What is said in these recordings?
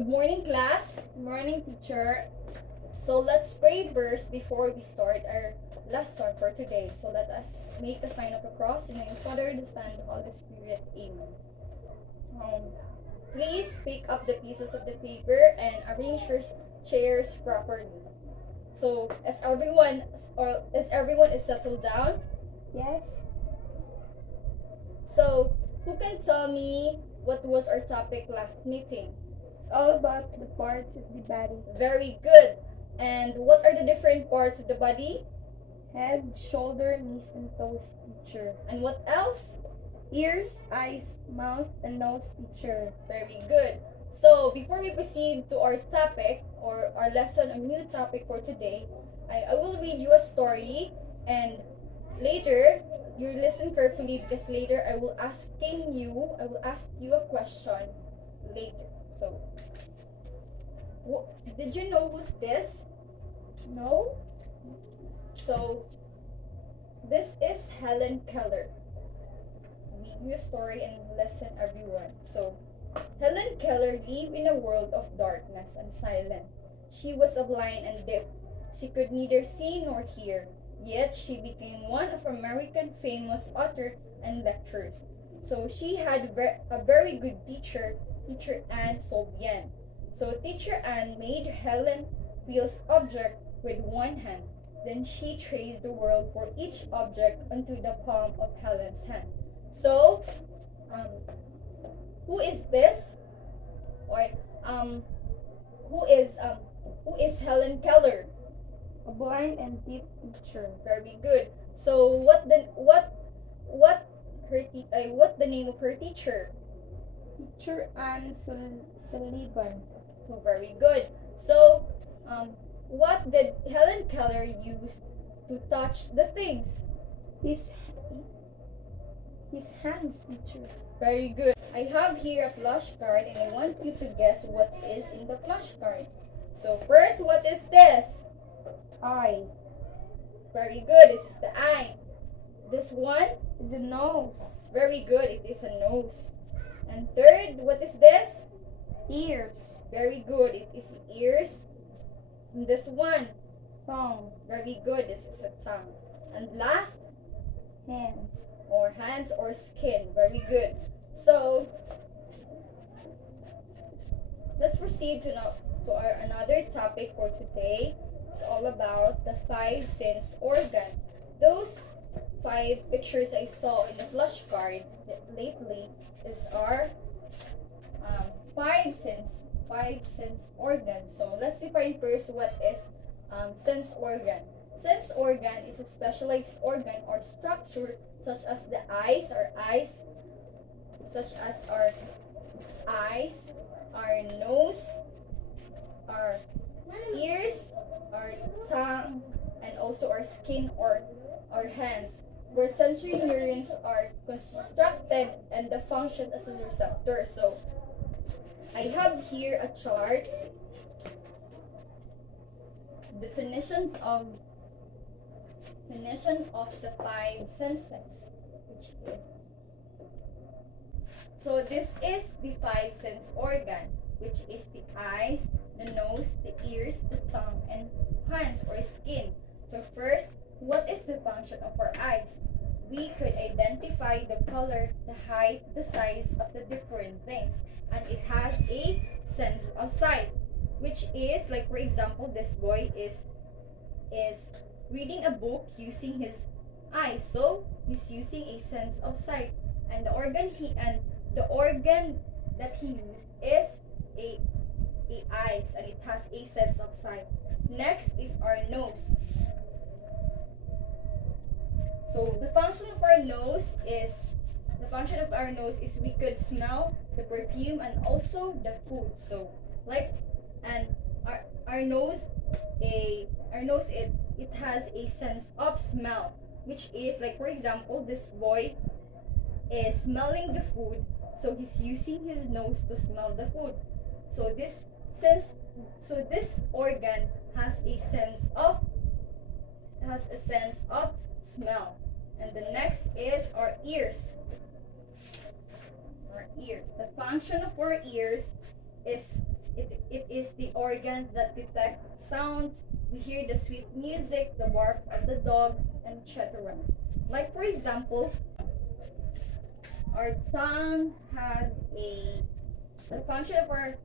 Good morning, class. Good morning, teacher. So let's pray first before we start our lesson for today. So let us make the sign of the cross in the name of the Father, the Son, and the Holy Spirit. Amen. Please pick up the pieces of the paper and arrange your chairs properly. So as everyone is settled down. Yes. So who can tell me what was our topic last meeting? It's all about the parts of the body. Very good. And what are the different parts of the body? Head, shoulder, knees, and toes, teacher. And what else? Ears, eyes, mouth, and nose, teacher. Very good. So before we proceed to our topic or our lesson, a new topic for today, I will read you a story, and later you listen carefully because later I will ask you a question later. So did you know who's this? No? So this is Helen Keller. Read me a story and listen, everyone. So Helen Keller lived in a world of darkness and silence. She was blind and deaf. She could neither see nor hear. Yet she became one of American famous authors and lecturers. So she had a very good teacher, Teacher Anne Solvien. So Teacher Anne made Helen feel object with one hand. Then she traced the world for each object onto the palm of Helen's hand. So, who is this? Or who is Helen Keller? A blind and deaf teacher. Very good. So what the name of her teacher? Teacher Anne Sullivan. So very good. So what did Helen Keller use to touch the things? His hands, teacher. Very good. I have here a flashcard and I want you to guess what is in the flashcard. So first, what is this? Eye. Very good. This is the eye. This one? The nose. Very good. It is a nose. And third, what is this? Ears. Very good. It is ears. And this one? Tongue. Very good. This is a tongue. And last? Hands. Or hands or skin. Very good. So let's proceed to our another topic for today. It's all about the five sense organ. Those five pictures I saw in the flashcard lately is our five sense organ. So let's define first what is sense organ. Sense organ is a specialized organ or structure such as our eyes, our nose, our ears, our tongue, and also our skin or our hands, where sensory neurons are constructed and the function as a receptor. So I have here a chart. Definition of the five senses, which is so this is the five sense organ, which is the eyes, the nose, the ears, the tongue, and hands or skin. So first, what is the function of our eyes? We could identify the color, the height, the size of the different things, and it has a sense of sight, which is like, for example, this boy is reading a book using his eyes, so he's using a sense of sight, and the organ that he used is a eyes, and it has a sense of sight. Next is our nose. So the function of our nose is we could smell the perfume and also the food. So like, and our nose it has a sense of smell, which is like, for example, this boy is smelling the food, so he's using his nose to smell the food. So this organ has a sense of smell. And the next is our ears. Our ears. The function of our ears is It is the organ that detects sounds. We hear the sweet music, the bark of the dog, and etc. Like for example, our tongue has a the function of our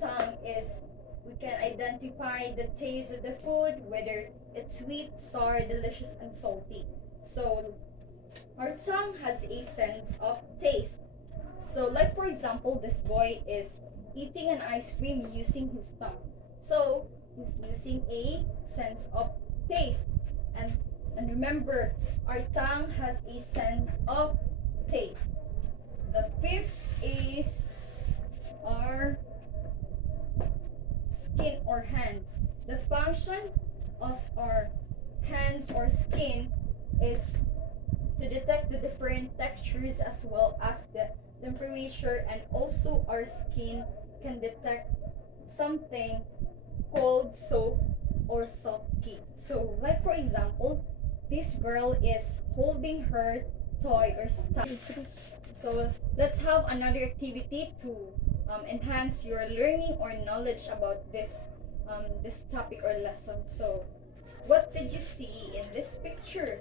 tongue is we can identify the taste of the food, whether it's sweet, sour, delicious, and salty. So our tongue has a sense of taste. So like for example, this boy is eating an ice cream using his tongue. So he's using a sense of taste. And and remember, our tongue has a sense of taste. The fifth is our skin or hands. The function of our hands or skin is to detect the different textures as well as the temperature, and also our skin can detect something called soap or sulky. So like for example, this girl is holding her toy or stuff. So let's have another activity to enhance your learning or knowledge about this topic or lesson. So what did you see in this picture?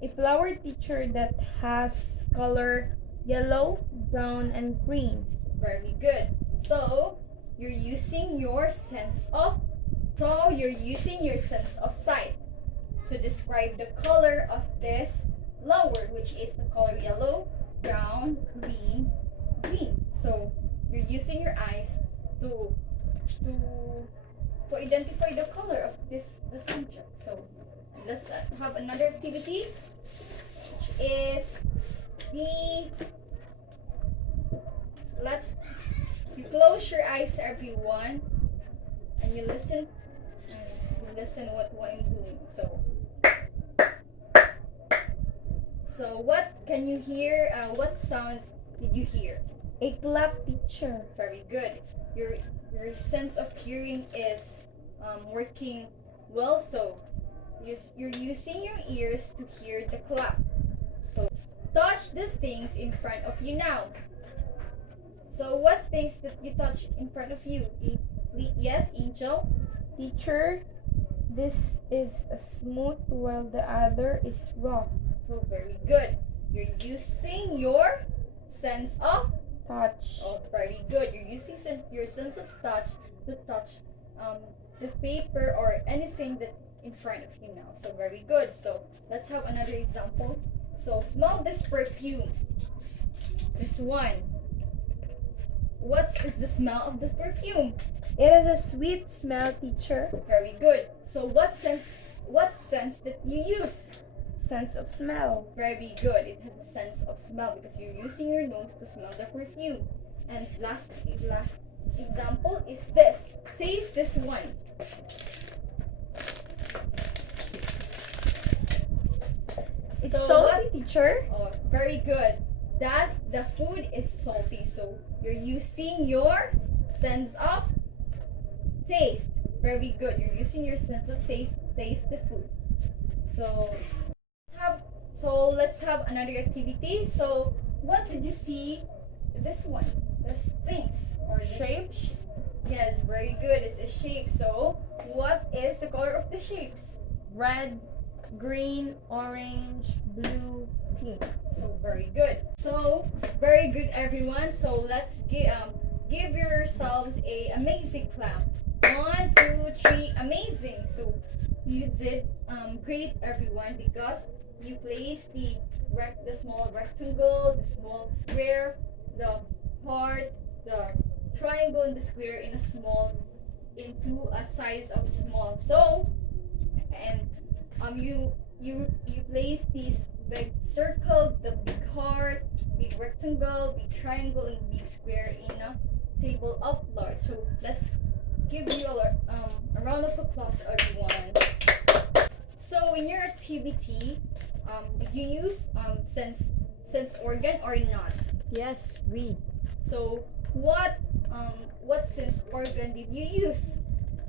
A flower teacher that has color yellow, brown, and green. Very good. So you're using your sense of sight to describe the color of this flower, which is the color yellow, brown, green, green. So you're using your eyes to to identify the color of this subject. So let's have another activity, which is the let's you close your eyes, everyone, and you listen. What I'm doing. So what can you hear? What sounds did you hear? A clap teacher. Very good. Your sense of hearing is working well. So you're using your ears to hear the clap. So touch the things in front of you now. So what things that you touch in front of you? Yes, Angel. Teacher, this is a smooth while the other is rough. So very good. You're using your sense of Touch. oh, very good. You're using your sense of touch to touch the paper or anything that in front of you now. So very good. So let's have another example. So smell this perfume. This one. What is the smell of the perfume? It is a sweet smell, teacher. Very good. So what sense that you use? Sense of smell. Very good. It has a sense of smell because you're using your nose to smell the perfume. And last example is this. Taste this one. It's So salty, teacher. Oh, very good. That the food is salty, so you're using your sense of taste. Very good. You're using your sense of taste the food. So let's have another activity. So what did you see? This one, the things or the Shapes. Yes, very good. It's a shape. So what is the color of the shapes? Red, green, orange, blue, pink. So very good. So very good, everyone. So let's give yourselves a amazing clap. 1, 2, 3, amazing. So you did great, everyone, because you placed the small rectangle, the small square, the heart, the triangle, and the square into a size of small. So and you place these big circle, the big heart, big rectangle, big triangle, and big square in a table of large. So let's give you a round of applause, everyone. So in your activity, did you use sense organ or not? Yes, we. So what sense organ did you use?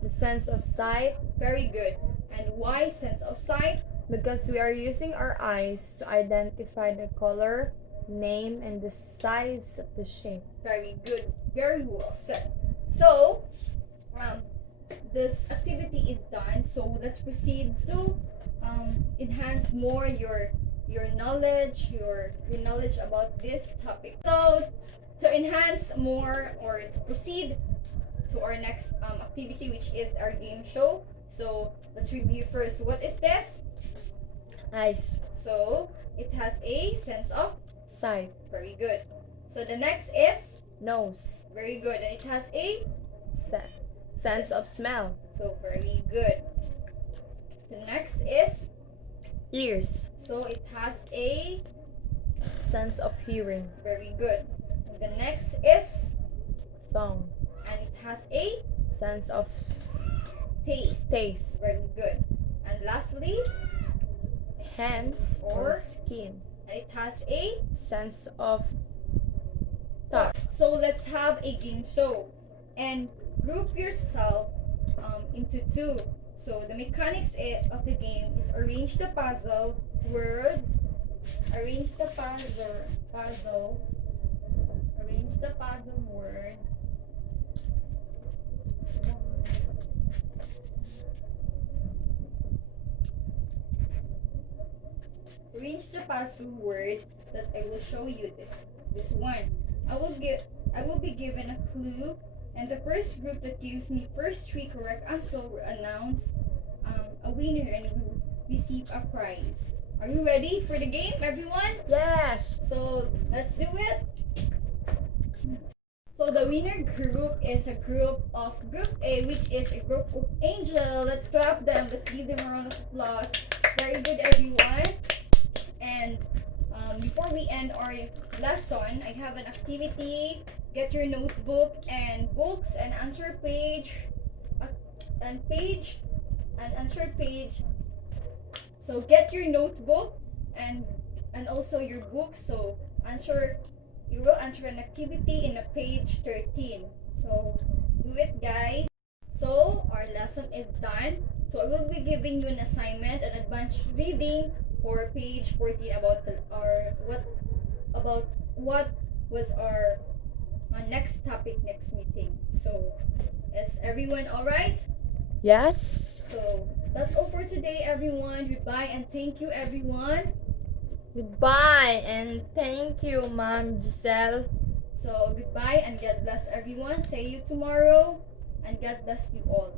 The sense of sight, Very good. And why sense of sight? because we are using our eyes to identify the color, name, and the size of the shape. Very good. Very well said. So, this activity is done. So let's proceed to enhance more your knowledge about this topic. So to enhance more or to proceed to our next activity, which is our game show. So let's review first. What is this? Eyes. So it has a sense of. Sight. Very good. So the next is. Nose. Very good. And it has a. Sense of smell. So very good. The next is. Ears. So it has a. Sense of hearing. Very good. And the next is. Tongue. And it has a. Sense of Taste. taste. Very good. And lastly, Hands Or- or skin. and it has a. Sense of touch. So let's have a game show and group yourself into two. So the mechanics of the game is arrange the puzzle word, arrange the puzzle word. Arrange the puzzle word that I will show you this one. I will be given a clue, and the first group that gives me first three correct answers will announce a winner and will receive a prize. Are you ready for the game, everyone? Yes. So let's do it. So the winner group is a group A, which is a group of Angel. Let's clap them. Let's give them a round of applause. Very good, everyone. And before we end our lesson, I have an activity. Get your notebook and books and answer page, answer page. So get your notebook and also your book. So you will answer an activity in a page 13. So do it, guys. So our lesson is done. So I will be giving you an assignment, an advanced reading for page 14 about what was our next topic next meeting. So is everyone all right? Yes. So that's all for today, everyone. Goodbye and thank you, everyone. Goodbye and thank you, Ma'am Giselle. So goodbye and God bless everyone. See you tomorrow and God bless you all.